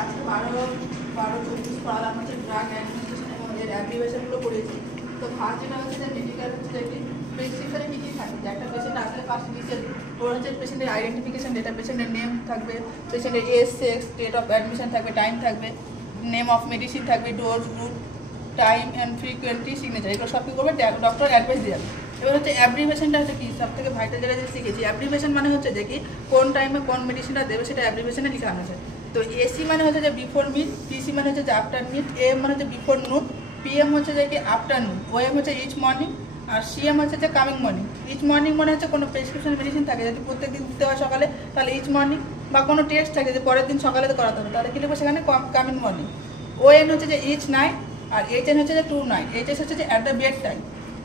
আজকে 12-24 পড়ালাম হচ্ছে drug administration এবং এর অ্যাপ্লিকেশনগুলো করেছি। তো ফার্স্ট যেটা হচ্ছে যে মেডিকেল হচ্ছে কি প্রেসক্রিপশনে কী কী থাকে, যে একটা পেশেন্ট আসলে ফার্স্ট নিচে ওর হচ্ছে পেশেন্টের আইডেন্টিফিকেশন ডেটা, পেশেন্টের নেম থাকবে, পেশেন্টের age, sex, date of admission থাকবে, টাইম থাকবে, নেম অফ মেডিসিন থাকবে, dose, route, time and frequency, signature, এগুলো সব কী করবে ডক্টর অ্যাডভাইস দিয়ে যাবে। এবার হচ্ছে অ্যাব্রিভেশনটা হচ্ছে কি সব থেকে ভাইটাল যেটা শিখেছি। অ্যাব্রিভেশন মানে হচ্ছে যে কি কোন টাইমে কোন মেডিসিনটা দেবে সেটা অ্যাব্রিভেশনে লেখানো আছে। তো এসি মানে হচ্ছে যে বিফোর মিট, পিসি মানে হচ্ছে যে আফটার মিট, এম মানে হচ্ছে বিফোর নুন, পিএম হচ্ছে যে কি আফটারনুন, ওএম হচ্ছে ইচ মর্নিং, আর সিএম হচ্ছে যে কামিং মর্নিং। ইচ মর্নিং মানে হচ্ছে কোনো প্রেসক্রিপশন মেডিসিন থাকে যদি প্রত্যেক দিন দিতে হয় সকালে, তাহলে ইচ মর্নিং, বা কোনো টেস্ট থাকে যে পরের দিন সকালে তো করাতে হবে, তাহলে কি লিখবো সেখানে কামিং মর্নিং। ওএন হচ্ছে যে ইচ নাইট, আর এইচএন হচ্ছে যে টু নাইট, এইচএস হচ্ছে যে অ্যাট দ্য বেড টাইম।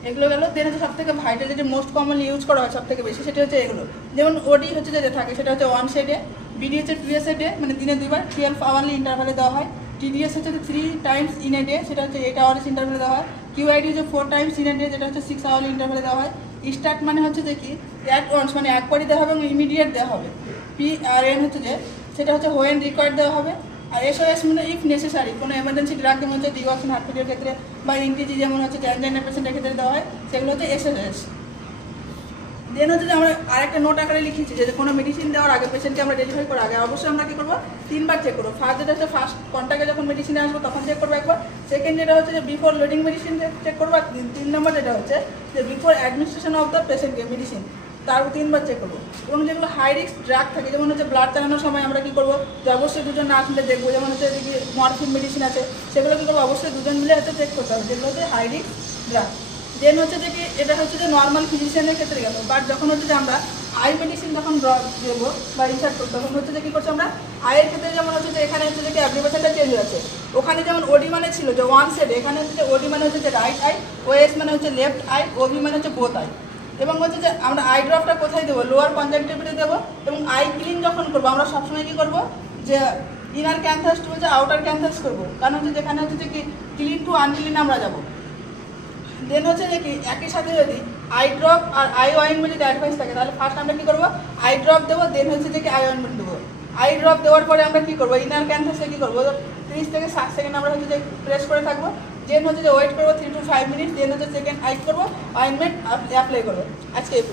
এগুলো গেলো। দেন হচ্ছে সব থেকে ভাইটাল যেটা মোস্ট কমনলি ইউজ করা হয় সব থেকে বেশি, সেটা হচ্ছে এগুলো। যেমন ওডি হচ্ছে যে থাকে সেটা হচ্ছে 1 ডে, বিডি হচ্ছে 2 ডে, মানে দিনে 2বার 12 আওয়ারলি ইন্টারভ্যালে দেওয়া হয়। টিডিএস হচ্ছে 3 টাইমস ইন এ ডে, সেটা হচ্ছে 8 আওয়ার্স ইন্টারভ্যালে দেওয়া হয়। কিউআইডি হচ্ছে 4 টাইমস ইন এ ডে, যেটা হচ্ছে 6 আওয়ারলি ইন্টারভ্যালে দেওয়া হয়। স্টার্ট মানে হচ্ছে যে কি অ্যাট ওয়ান্স, মানে একবারই দেওয়া হবে এবং ইমিডিয়েট দেওয়া হবে। পিআরএন হচ্ছে যে সেটা হচ্ছে হোয়েন রিকোয়ার্ড দেওয়া হবে। আর এসওএস মানে ইফ নেসেসারি, কোনো এমার্জেন্সি ড্রাগ যেমন হচ্ছে ডিওক্সিন হার্টফেটের ক্ষেত্রে, বা এনটিজি যেমন হচ্ছে ট্রানজাইনা পেশেন্টের ক্ষেত্রে দেওয়া হয়, সেগুলো হচ্ছে এসওএস। দেন হচ্ছে যে আমরা আরেকটা নোট আকারে লিখেছি যে কোনো মেডিসিন দেওয়ার আগে পেশেন্টকে আমরা ডেলিভারি করার আগে অবশ্যই আমরা কী করবো 3বার চেক করবো। ফার্স্ট যেটা হচ্ছে ফার্স্ট কন্ট্যাক্টে যখন মেডিসিনে আসবো তখন চেক করবো একবার। সেকেন্ড যেটা হচ্ছে যে বিফোর লোডিং মেডিসিন চেক করবো। আর 3 নম্বর যেটা হচ্ছে যে বিফোর অ্যাডমিনিস্ট্রেশন অফ দ্য পেশেন্টকে মেডিসিন, তার 3বার চেক করবো। এবং যেগুলো হাই রিস্ক ড্রাগ থাকে, যেমন হচ্ছে ব্লাড চালানোর সময় আমরা কী করবো যে অবশ্যই দুজন নার্স মিলে দেখবো। যেমন হচ্ছে যে মরফিন মেডিসিন আছে, সেগুলো কী করবো অবশ্যই দুজন মিলে হচ্ছে চেক করতে হবে, যেগুলো হচ্ছে হাই রিস্ক ড্রাগ। দেন হচ্ছে যে কি এটা হচ্ছে যে নর্মাল ফিজিশিয়ানের ক্ষেত্রে গেল। বাট যখন হচ্ছে যে আমরা আই মেডিসিন যখন দেবো বা ইনসার্ট করবো, তখন হচ্ছে যে কী করছি আমরা আয়ের ক্ষেত্রে, যেমন হচ্ছে যে এখানে হচ্ছে যে কি অ্যাপ্লিকেশনটা চেঞ্জ হয়েছে। ওখানে যেমন ওডি মানে ছিল যে 1 সাইড, এখানে হচ্ছে যে ওডি মানে হচ্ছে যে রাইট আই, ওএস মানে হচ্ছে লেফট আই, ওভি মানে হচ্ছে বোথ আই। এবং হচ্ছে যে আমরা আই ড্রপটা কোথায় দেবো, লোয়ার কনজাংটিভিতে দেবো। এবং আই ক্লিন যখন করবো আমরা সবসময় কী করবো যে ইনার ক্যান্সাস টু হচ্ছে আউটার ক্যান্সাস করবো, কারণ হচ্ছে যেখানে হচ্ছে যে কি ক্লিন টু আনক্লিন আমরা যাবো। দেন হচ্ছে যে কি একই সাথে যদি আই ড্রপ আর আই অয়েনমেন্ট যদি অ্যাডভাইস থাকে, তাহলে ফার্স্ট আমরা কী করবো আই ড্রপ দেবো। দেন হচ্ছে যে কি আই অয়েনমেন্ট দেবো। আই ড্রপ দেওয়ার পরে আমরা কী করবো ইনার ক্যান্সাসে কী করবো 30 থেকে 60 সেকেন্ড আমরা হচ্ছে যে প্রেস করে থাকবো। দেন হচ্ছে যে ওয়েট করবো 3 to 5 মিনিট। দেন হচ্ছে সেকেন্ড আই করবো অয়েনমেন্ট অ্যাপ্লাই করবো। আজকে এই